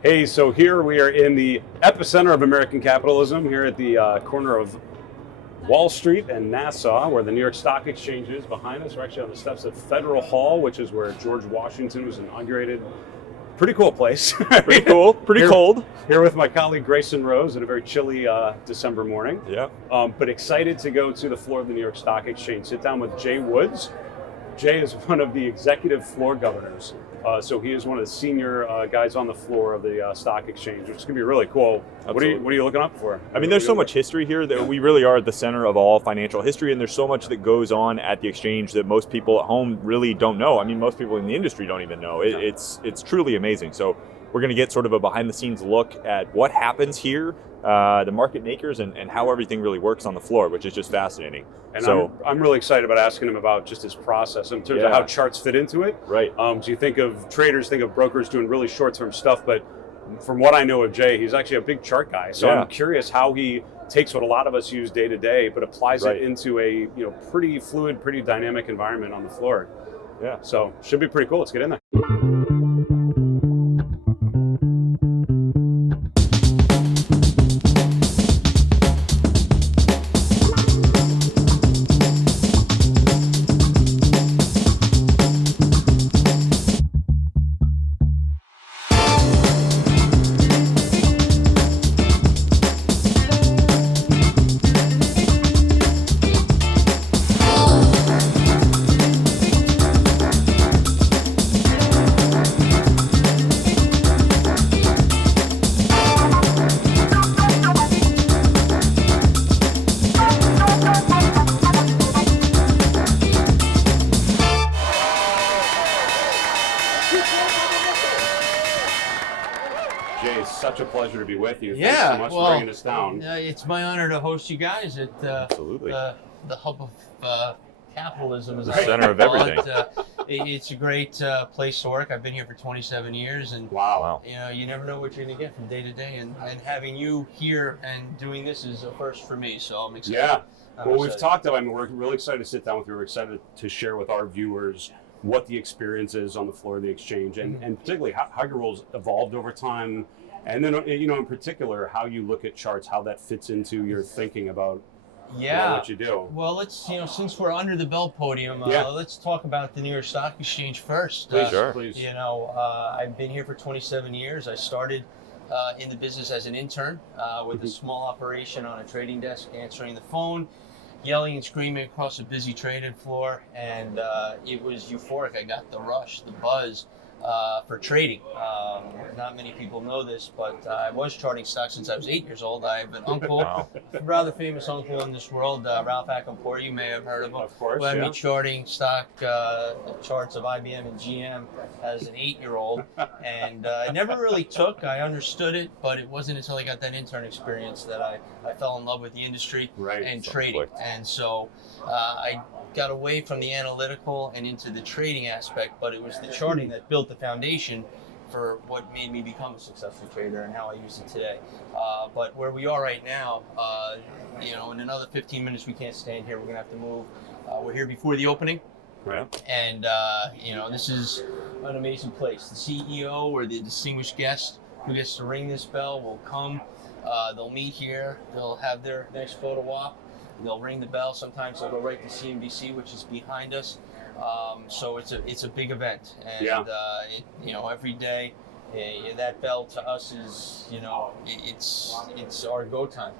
Hey, so here we are in the epicenter of American capitalism, here at the corner of Wall Street and Nassau, where the New York Stock Exchange is. Behind us, we're actually on the steps of Federal Hall, which is where George Washington was inaugurated. Pretty cool place. Pretty cool, pretty cold. Here with my colleague Grayson Roze at a very chilly December morning. Yeah. But excited to go to the floor of the New York Stock Exchange. Sit down with Jay Woods. Jay is one of the executive floor governors. So he is one of the senior guys on the floor of the stock exchange, which is going to be really cool. What are you looking up for? I mean, there's so much history here that we really are at the center of all financial history, and there's so much that goes on at the exchange that most people at home really don't know. I mean, most people in the industry don't even know. It's truly amazing. So we're going to get sort of a behind-the-scenes look at what happens here, the market makers, and how everything really works on the floor, which is just fascinating. And so I'm really excited about asking him about just his process in terms of how charts fit into it. Right. So you think of traders, think of brokers doing really short-term stuff, but from what I know of Jay, he's actually a big chart guy. So I'm curious how he takes what a lot of us use day to day, but applies it into a pretty fluid, pretty dynamic environment on the floor. Yeah. So should be pretty cool. Let's get in there. Jay, it's such a pleasure to be with you. Thanks so much for bringing us down. It's my honor to host you guys at Absolutely. The hub of capitalism. The center of everything. It's a great place to work. I've been here for 27 years, and wow. you never know what you're going to get from day to day. And having you here and doing this is a first for me, so I'm excited. Yeah. Well, we've talked about. I mean, we're really excited to sit down with you. We're excited to share with our viewers what the experience is on the floor of the exchange, and particularly how your roles evolved over time, and then in particular how you look at charts, how that fits into your thinking about what you do. Well, let's since we're under the bell podium, let's talk about the New York Stock Exchange first. Please, please. I've been here for 27 years. I started in the business as an intern with a small operation on a trading desk, answering the phone, yelling and screaming across a busy trading floor, and it was euphoric. I got the rush, the buzz for trading. Not many people know this, but I was charting stocks since I was 8 years old. I have an uncle, a rather famous uncle in this world, Ralph Acampor. You may have heard of him. Of course, who had me charting stock charts of IBM and GM as an 8-year-old, and it never really took. I understood it, but it wasn't until I got that intern experience that I fell in love with the industry and trading. And so I got away from the analytical and into the trading aspect, but it was the charting that built the foundation for what made me become a successful trader and how I use it today. But where we are right now, in another 15 minutes we can't stand here. We're gonna have to move. We're here before the opening. Right. And this is an amazing place. The CEO or the distinguished guest who gets to ring this bell will come. They'll meet here. They'll have their nice photo op. They'll ring the bell. Sometimes they'll go right to CNBC, which is behind us. So it's a big event, and every day that bell to us is it's our go time.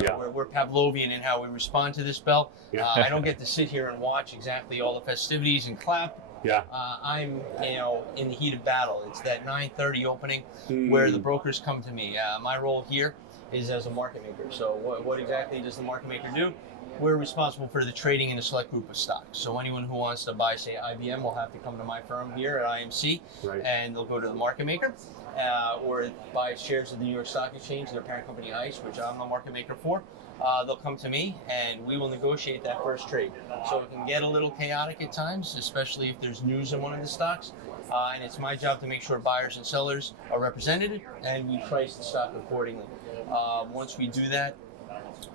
We're Pavlovian in how we respond to this bell. I don't get to sit here and watch exactly all the festivities and clap. I'm in the heat of battle. It's that 9:30 opening where the brokers come to me. My role here is as a market maker. So what exactly does the market maker do? We're responsible for the trading in a select group of stocks. So anyone who wants to buy, say, IBM will have to come to my firm here at IMC, and they'll go to the market maker, or buy shares of the New York Stock Exchange, their parent company ICE, which I'm the market maker for. They'll come to me, and we will negotiate that first trade. So it can get a little chaotic at times, especially if there's news in one of the stocks. And it's my job to make sure buyers and sellers are represented, and we price the stock accordingly. Once we do that,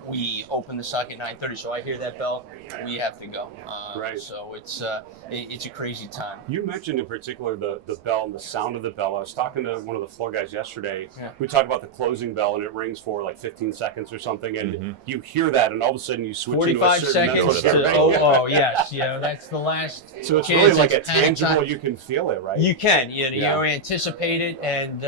we open the stock at 9:30, so I hear that bell, we have to go. Right. So it's a crazy time. You mentioned in particular the bell and the sound of the bell. I was talking to one of the floor guys yesterday. Yeah. We talked about the closing bell, and it rings for like 15 seconds or something, and you hear that, and all of a sudden you switch into a 45 certain mental seconds state, to, right? oh yes, that's the last. So it's chance. really like a It's panic tangible, time. you can feel it, right? You can, you Yeah. anticipate it, and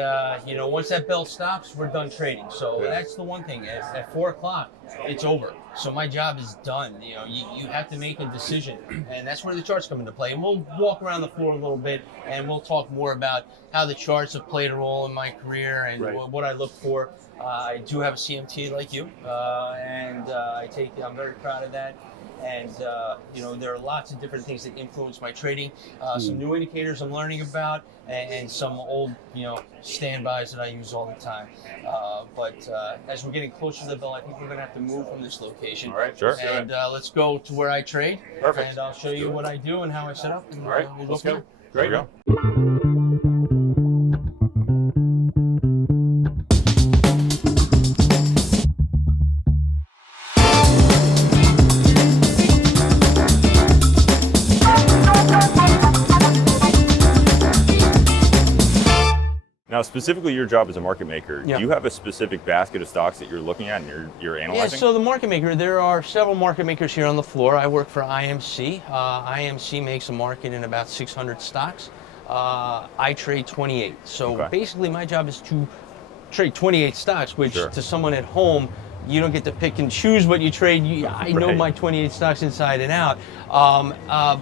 once that bell stops, we're done trading. So that's the one thing. At 4 o'clock, it's over. So my job is done. You have to make a decision, and that's where the charts come into play. And we'll walk around the floor a little bit, and we'll talk more about how the charts have played a role in my career and what I look for. I do have a CMT like you, and I'm very proud of that. And there are lots of different things that influence my trading. Some new indicators I'm learning about, and some old standbys that I use all the time. But as we're getting closer to the bell, I think we're going to have to move from this location. All right, Sure. And let's go to where I trade. Perfect. And I'll show you what I do and how I set up. And, All right, we'll let's from go. there. Great. There we go. Now, specifically your job as a market maker, Yeah. do you have a specific basket of stocks that you're looking at and you're Yeah, analyzing? so the market maker, there are several market makers here on the floor. I work for IMC. IMC makes a market in about 600 stocks. I trade 28. So Okay. basically my job is to trade 28 stocks, which Sure. to someone at home, you don't get to pick and choose what you trade. I know Right. my 28 stocks inside and out.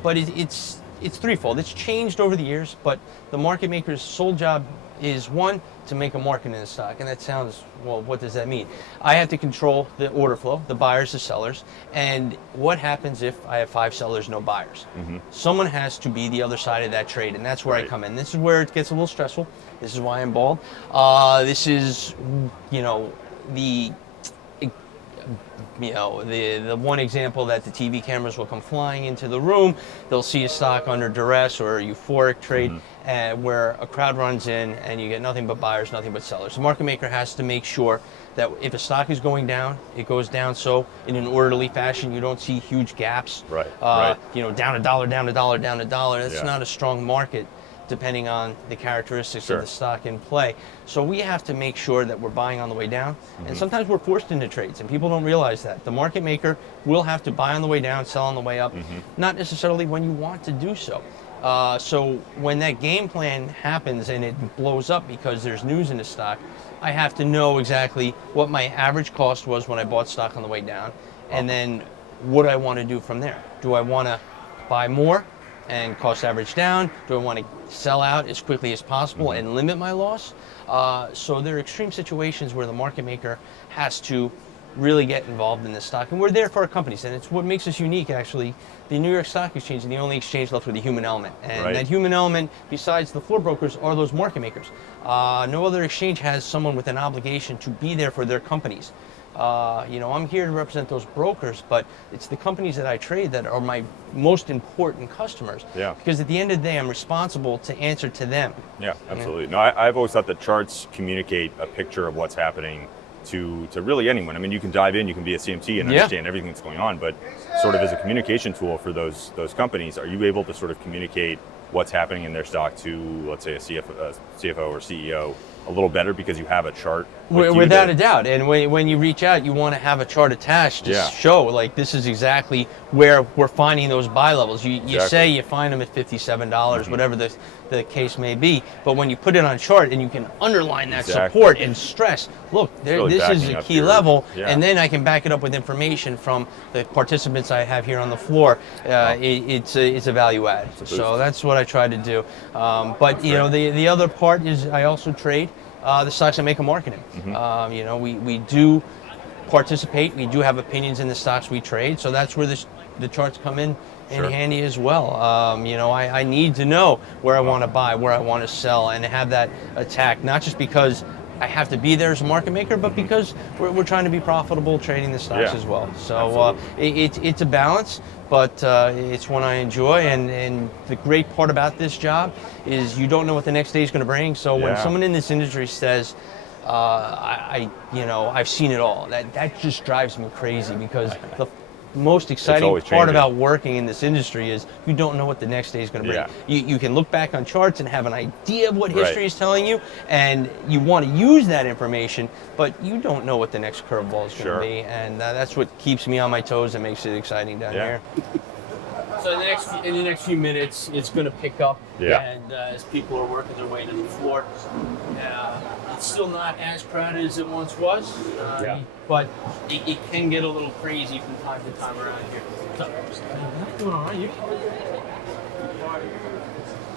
But it's threefold. It's changed over the years, but the market maker's sole job is one, to make a market in a stock. And that sounds, well, what does that mean? I have to control the order flow, the buyers, the sellers, and what happens if I have 5 sellers, no buyers? Someone has to be the other side of that trade, and that's where I Right. come in. This is where it gets a little stressful. This is why I'm bald. This is, the one example that the TV cameras will come flying into the room. They'll see a stock under duress or a euphoric trade where a crowd runs in and you get nothing but buyers, nothing but sellers. The market maker has to make sure that if a stock is going down, it goes down so in an orderly fashion. You don't see huge gaps. Right, Down a dollar, down a dollar, down a dollar. That's Yeah. not a strong market, depending on the characteristics Sure. of the stock in play. So we have to make sure that we're buying on the way down. And sometimes we're forced into trades, and people don't realize that. The market maker will have to buy on the way down, sell on the way up, not necessarily when you want to do so. So when that game plan happens and it blows up because there's news in the stock, I have to know exactly what my average cost was when I bought stock on the way down, and then what I want to do from there. Do I want to buy more and cost average down? Do I want to sell out as quickly as possible and limit my loss? So there are extreme situations where the market maker has to really get involved in this stock, and we're there for our companies, and it's what makes us unique. Actually, the New York Stock Exchange is the only exchange left with a human element, and Right. that human element, besides the floor brokers, are those market makers. No other exchange has someone with an obligation to be there for their companies. I'm here to represent those brokers, but it's the companies that I trade that are my most important customers. Yeah. Because at the end of the day, I'm responsible to answer to them. Yeah, absolutely. No, I've always thought that charts communicate a picture of what's happening to really anyone. I mean, you can dive in, you can be a CMT and understand everything that's going on, but sort of as a communication tool for those companies, are you able to sort of communicate what's happening in their stock to, let's say, a CFO or CEO a little better because you have a chart? Without a doubt. And when you reach out, you want to have a chart attached to Yeah. show, like, this is exactly where we're finding those buy levels. You Exactly. say you find them at $57, whatever the case may be. But when you put it on chart and you can underline that Exactly. support and stress, look, really this is backing a up key your- level. yeah. And then I can back it up with information from the participants I have here on the floor. It's a value add. It's a boost. So that's what I try to do. But the other part is I also trade the stocks I make a market in. We do participate. We do have opinions in the stocks we trade. So that's where the charts come in Sure. handy as well. I need to know where I want to buy, where I want to sell, and have that attack, not just because I have to be there as a market maker, but because we're trying to be profitable trading the stocks Yeah. as well. So it's a balance, but it's one I enjoy. And the great part about this job is you don't know what the next day is going to bring. So when Yeah. someone in this industry says, I've seen it all. That just drives me crazy, because the most exciting part changing. about working in this industry is you don't know what the next day is going to bring. You can look back on charts and have an idea of what history is telling you, and you want to use that information, but you don't know what the next curveball is going to be, and that's what keeps me on my toes and makes it exciting down here. So in the next few minutes, it's going to pick up, and as people are working their way to the floor, it's still not as crowded as it once was, but it can get a little crazy from time to time around here. So,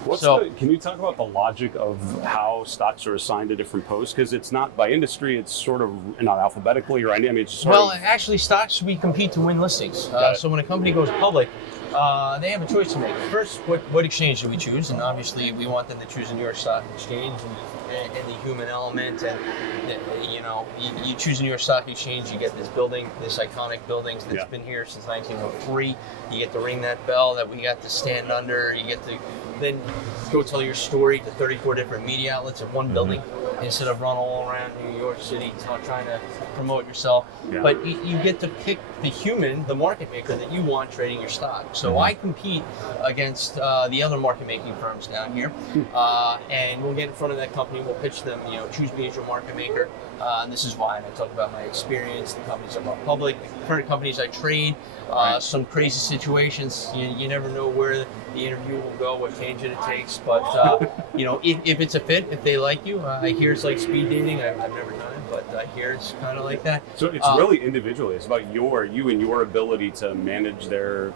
what's going on? Can you talk about the logic of how stocks are assigned to different posts? Because it's not by industry; it's sort of not alphabetically, or it's sort of. Actually, stocks, we compete to win listings. So when a company goes public, they have a choice to make. First, what exchange do we choose? And obviously, we want them to choose a New York Stock Exchange and the human element. And you choose a New York Stock Exchange, you get this building, this iconic building that's been here since 1903. You get to ring that bell that we got to stand under. You get to then go tell your story to 34 different media outlets in one building, instead of run all around New York City trying to promote yourself. But you get to pick the human, the market maker that you want trading your stock. So I compete against the other market making firms down here, and we'll get in front of that company, we'll pitch them, choose me as your market maker. And this is why, and I talk about my experience, the companies I'm on public, the current companies I trade, some crazy situations. You never know where the interview will go, what tangent it takes. But if it's a fit, if they like you, I hear it's like speed dating. I've never done it, but I hear it's kind of like that. So it's really individually. It's about you and your ability to manage their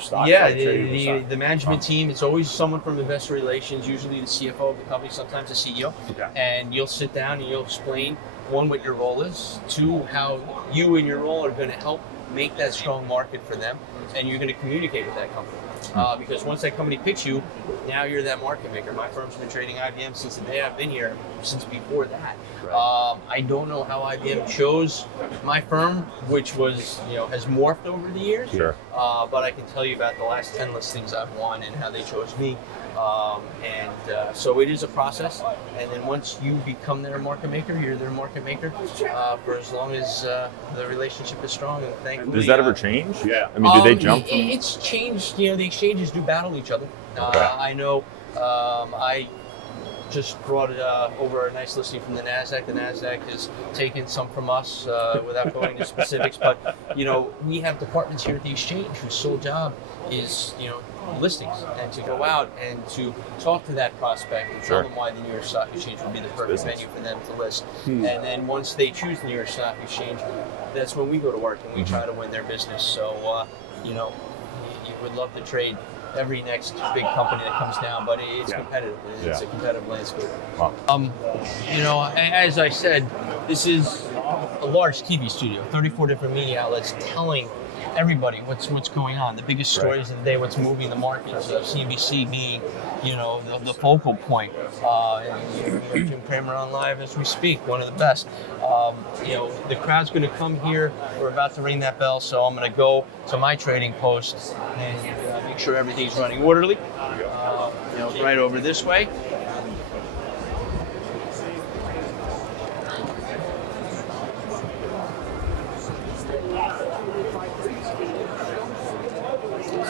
stock. The management team. It's always someone from investor relations, usually the CFO of the company, sometimes the CEO. And you'll sit down and you'll explain, one, what your role is, two, how you and your role are going to help make that strong market for them, and you're going to communicate with that company. Because once that company picks you, now you're that market maker. My firm's been trading IBM since the day I've been here, since before that. I don't know how IBM chose my firm, which was, has morphed over the years. But I can tell you about the last 10 listings I've won and how they chose me. So it is a process, and then once you become their market maker, you're their market maker for as long as the relationship is strong. And thankfully, does that ever change? I mean, do they jump? It's changed. The exchanges do battle each other. I know. I just brought over a nice listing from the NASDAQ. The NASDAQ has taken some from us without going into specifics, but we have departments here at the exchange whose sole job is listings, and to go out and to talk to that prospect and tell them why the New York Stock Exchange would be the perfect venue for them to list. And then once they choose the New York Stock Exchange, that's when we go to work and we try to win their business. So you would love to trade every next big company that comes down, but it's competitive. It's a competitive landscape. As I said, this is a large TV studio, 34 different media outlets telling everybody what's going on, the biggest stories of the day, what's moving the markets. CNBC being, the focal point. Jim Cramer on live as we speak, one of the best. The crowd's going to come here. We're about to ring that bell, so I'm going to go to my trading post and make sure everything's running orderly. Right over this way.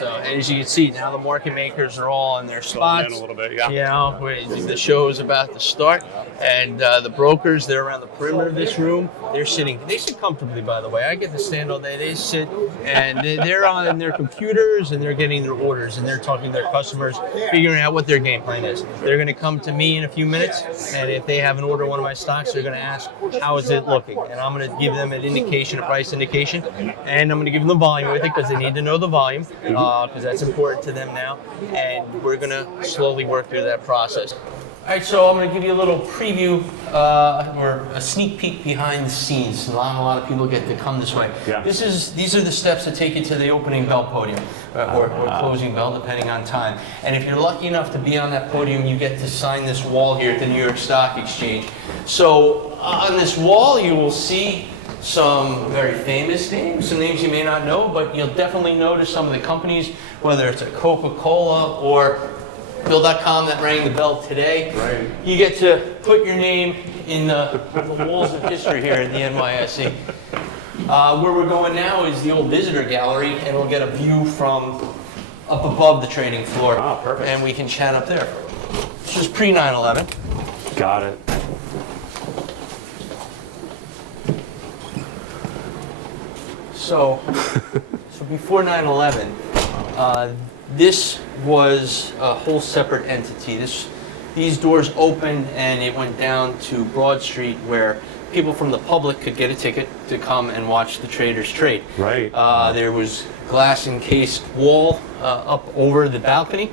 And as you can see, now the market makers are all in their spots. A little bit, the show is about to start, and the brokers, they're around the perimeter of this room. They sit comfortably, by the way. I get to stand all day. They sit, and they're on their computers, and they're getting their orders, and they're talking to their customers, figuring out what their game plan is. They're going to come to me in a few minutes, and if they have an order of one of my stocks, they're going to ask, how is it looking? And I'm going to give them an indication, a price indication, and I'm going to give them the volume with it, because they need to know the volume, because that's important to them now, and we're going to slowly work through that process. All right, so I'm going to give you a little preview or a sneak peek behind the scenes. Not a lot of people get to come this way. These are the steps that take you to the opening bell podium or closing bell, depending on time. And if you're lucky enough to be on that podium, you get to sign this wall here at the New York Stock Exchange. So on this wall, you will see some very famous names, some names you may not know, but you'll definitely notice some of the companies, whether it's a Coca-Cola or Bill.com that rang the bell today. Right. You get to put your name in the walls of history here at the NYSE. Where we're going now is the old visitor gallery, and we'll get a view from up above the trading floor. Ah, perfect. And we can chat up there. This is pre 9/11. Got it. So before 9/11, this was a whole separate entity. These doors opened and it went down to Broad Street, where people from the public could get a ticket to come and watch the traders trade. Right. There was glass encased wall up over the balcony,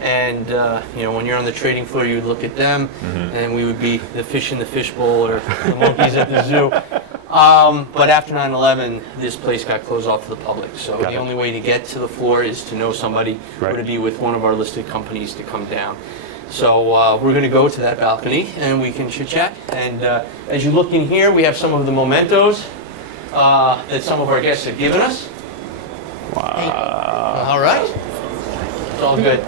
and when you're on the trading floor, you would look at them, and we would be the fish in the fishbowl or the monkeys at the zoo. But after 9/11, this place got closed off to the public. So the only way to get to the floor is to know somebody or to be with one of our listed companies to come down. So we're going to go to that balcony and we can chit chat. And as you look in here, we have some of the mementos that some of our guests have given us. Wow. All right. It's all good.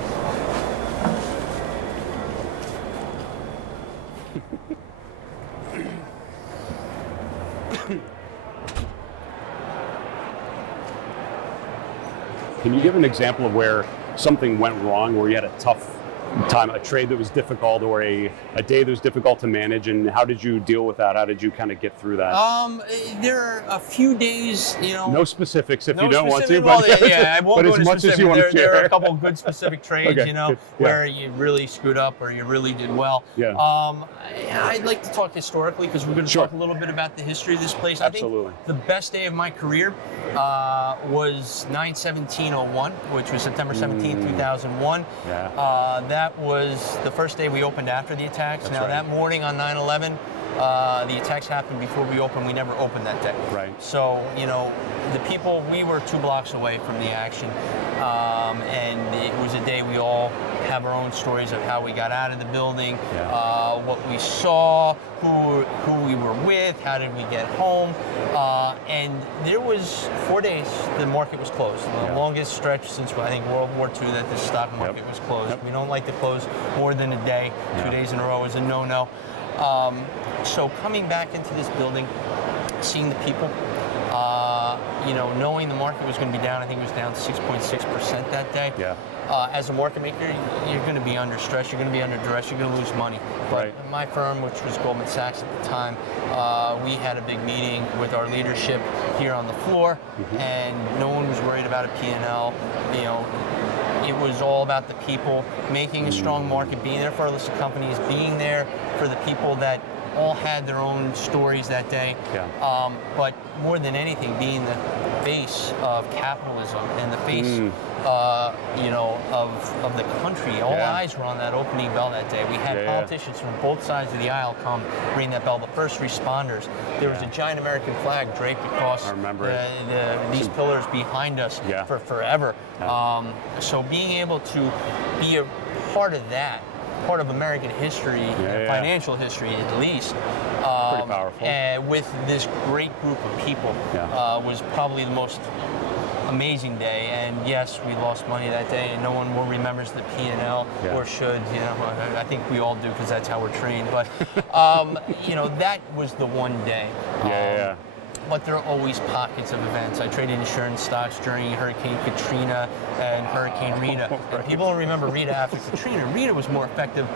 Can you give an example of where something went wrong, where you had a tough time, a trade that was difficult, or a day that was difficult to manage, and how did you deal with that? How did you kind of get through that? There are a few days, No specifics if no you don't want to, specific- but, well, yeah, I won't but go as into much as specific. you want to There are share. a couple of good specific trades, Okay, good. Yeah. where you really screwed up or you really did well. Yeah. I'd like to talk historically because we're going to talk a little bit about the history of this place. Absolutely. I think the best day of my career was 9/17/01, which was September 17th, 2001. Yeah. That was the first day we opened after the attacks. That's now, right. that morning on 9/11, the attacks happened before we opened. We never opened that day. Right. So, the people, we were 2 blocks away from the action. And it was a day we all have our own stories of how we got out of the building, what we saw, who we were with, how did we get home. And there was 4 days the market was closed. The longest stretch since, I think, World War II that the stock market was closed. We don't like to close more than a day. 2 days in a row is a no-no. So coming back into this building, seeing the people, knowing the market was going to be down, I think it was down 6.6% that day. Yeah. As a market maker, you're going to be under stress, you're going to be under duress, you're going to lose money. Right. But my firm, which was Goldman Sachs at the time, we had a big meeting with our leadership here on the floor, and no one was worried about a P&L. It was all about the people, making a strong market, being there for our listed companies, being there for the people that all had their own stories that day. Yeah. But more than anything, being the face of capitalism and the face, of the country. All eyes were on that opening bell that day. We had politicians from both sides of the aisle come ring that bell. The first responders. There was a giant American flag draped across these pillars behind us for forever. So being able to be a part of that, part of American history, financial history at least, pretty powerful. with this great group of people, was probably the most amazing day. And yes, we lost money that day, and no one will remembers the P&L or should. I think we all do because that's how we're trained. But that was the one day. But there are always pockets of events. I traded insurance stocks during Hurricane Katrina and Hurricane Rita. And people don't remember Rita after Katrina. Rita was more effective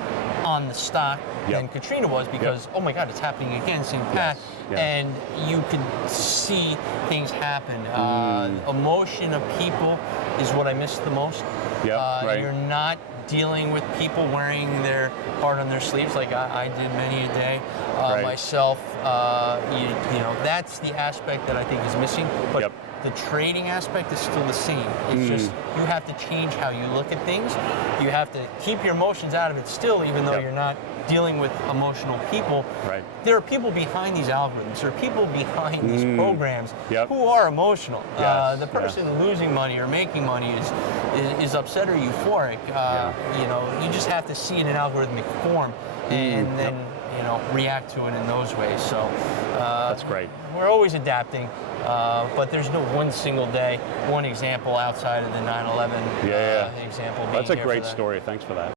on the stock than Katrina was because, oh my God, it's happening again, same path. And you could see things happen. Emotion of people is what I miss the most. You're not dealing with people wearing their heart on their sleeves like I did many a day myself. That's the aspect that I think is missing. But the trading aspect is still the same. It's just you have to change how you look at things. You have to keep your emotions out of it still, even though you're not dealing with emotional people. There are people behind these algorithms. There are people behind these programs who are emotional. The person losing money or making money is upset or euphoric. You just have to see it in algorithmic form, and then react to it in those ways. So That's great. We're always adapting, but there's no one single day, one example outside of the 9/11 example. That's a great story. Thanks for that.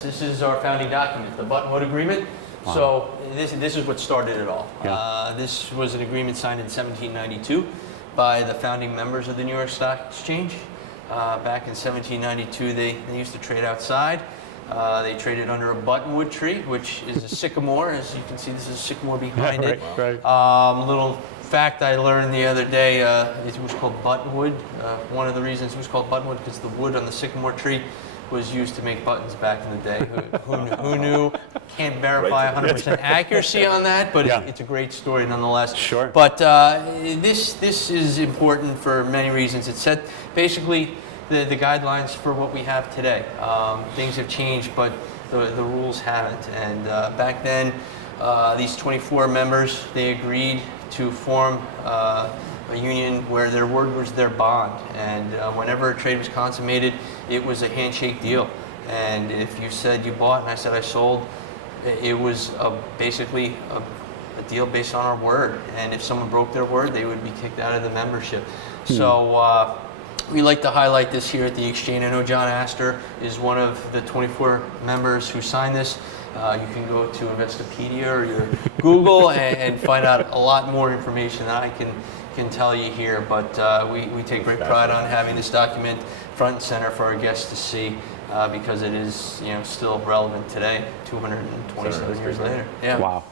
This is our founding document, the Buttonwood Agreement. Wow. So this is what started it all. Yeah. This was an agreement signed in 1792 by the founding members of the New York Stock Exchange. Back in 1792, they used to trade outside. They traded under a buttonwood tree, which is a sycamore. As you can see, this is a sycamore behind it. Right. Little fact I learned the other day, it was called buttonwood. One of the reasons it was called buttonwood because the wood on the sycamore tree was used to make buttons back in the day. Who knew? Can't verify 100% accuracy on that, but it's a great story nonetheless. Sure. But this is important for many reasons. It set basically the guidelines for what we have today. Things have changed, but the rules haven't. And back then, these 24 members, they agreed to form a union where their word was their bond, and whenever a trade was consummated, it was a handshake deal. And if you said you bought and I said I sold, it was basically a deal based on our word. And if someone broke their word, they would be kicked out of the membership. So we like to highlight this here at the exchange. I know John Astor is one of the 24 members who signed this. You can go to Investopedia or your Google and find out a lot more information than I can tell you here, but we take great pride on having this document front and center for our guests to see because it is still relevant today, 227 years later. Yeah. Wow.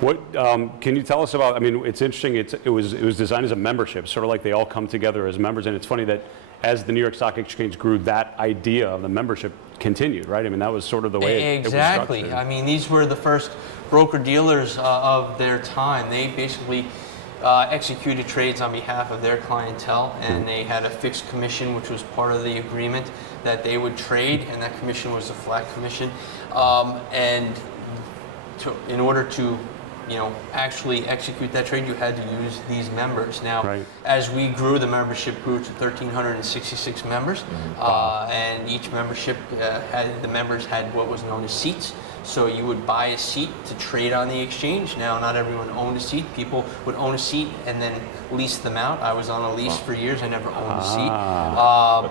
What can you tell us about? I mean, it's interesting. It was designed as a membership, sort of like they all come together as members, and it's funny that as the New York Stock Exchange grew, that idea of the membership continued, right? I mean, that was sort of the way it was structured. I mean, these were the first broker-dealers of their time. They basically executed trades on behalf of their clientele, and they had a fixed commission, which was part of the agreement that they would trade, and that commission was a flat commission. In order to actually execute that trade, you had to use these members. Now, as we grew, the membership grew to 1,366 members, and each membership the members had what was known as seats. So you would buy a seat to trade on the exchange. Now, not everyone owned a seat. People would own a seat and then lease them out. I was on a lease for years. I never owned a seat.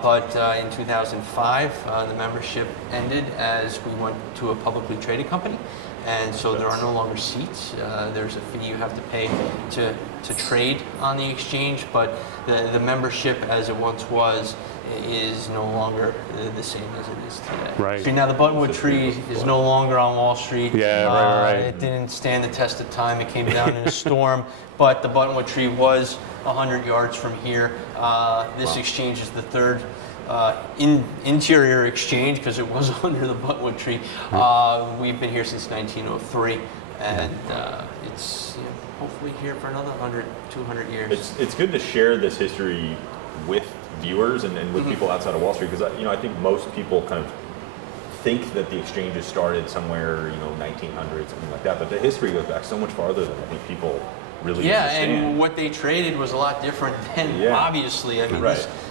But in 2005, the membership ended as we went to a publicly traded company. And so there are no longer seats. There's a fee you have to pay to trade on the exchange, but the membership as it once was is no longer the same as it is today. Right. So now the Buttonwood tree is no longer on Wall Street. Yeah, right. It didn't stand the test of time. It came down in a storm, but the Buttonwood tree was 100 yards from here. This exchange is the third interior exchange because it was under the Buttonwood tree. We've been here since 1903, and it's hopefully here for another 100, 200 years. It's good to share this history with viewers and with people outside of Wall Street, because I think most people kind of think that the exchanges started somewhere 1900, something like that, but the history goes back so much farther than I think people really understand. And what they traded was a lot different than obviously. I mean,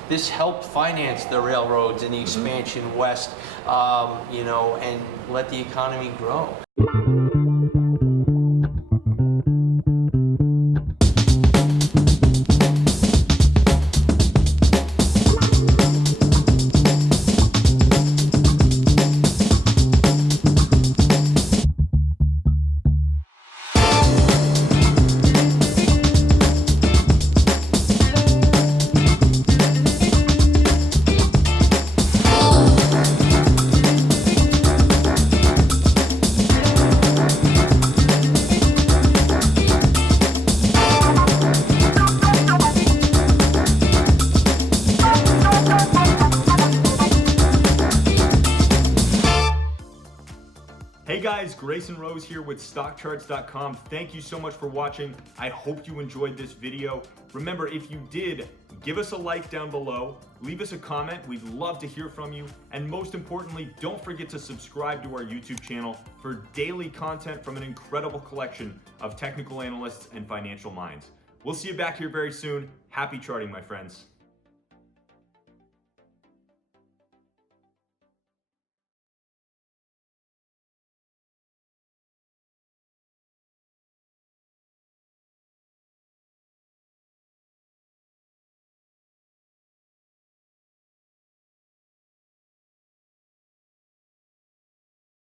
this helped finance the railroads and the expansion west, and let the economy grow. Grayson Roze here with StockCharts.com. Thank you so much for watching. I hope you enjoyed this video. Remember, if you did, give us a like down below, leave us a comment. We'd love to hear from you. And most importantly, don't forget to subscribe to our YouTube channel for daily content from an incredible collection of technical analysts and financial minds. We'll see you back here very soon. Happy charting, my friends.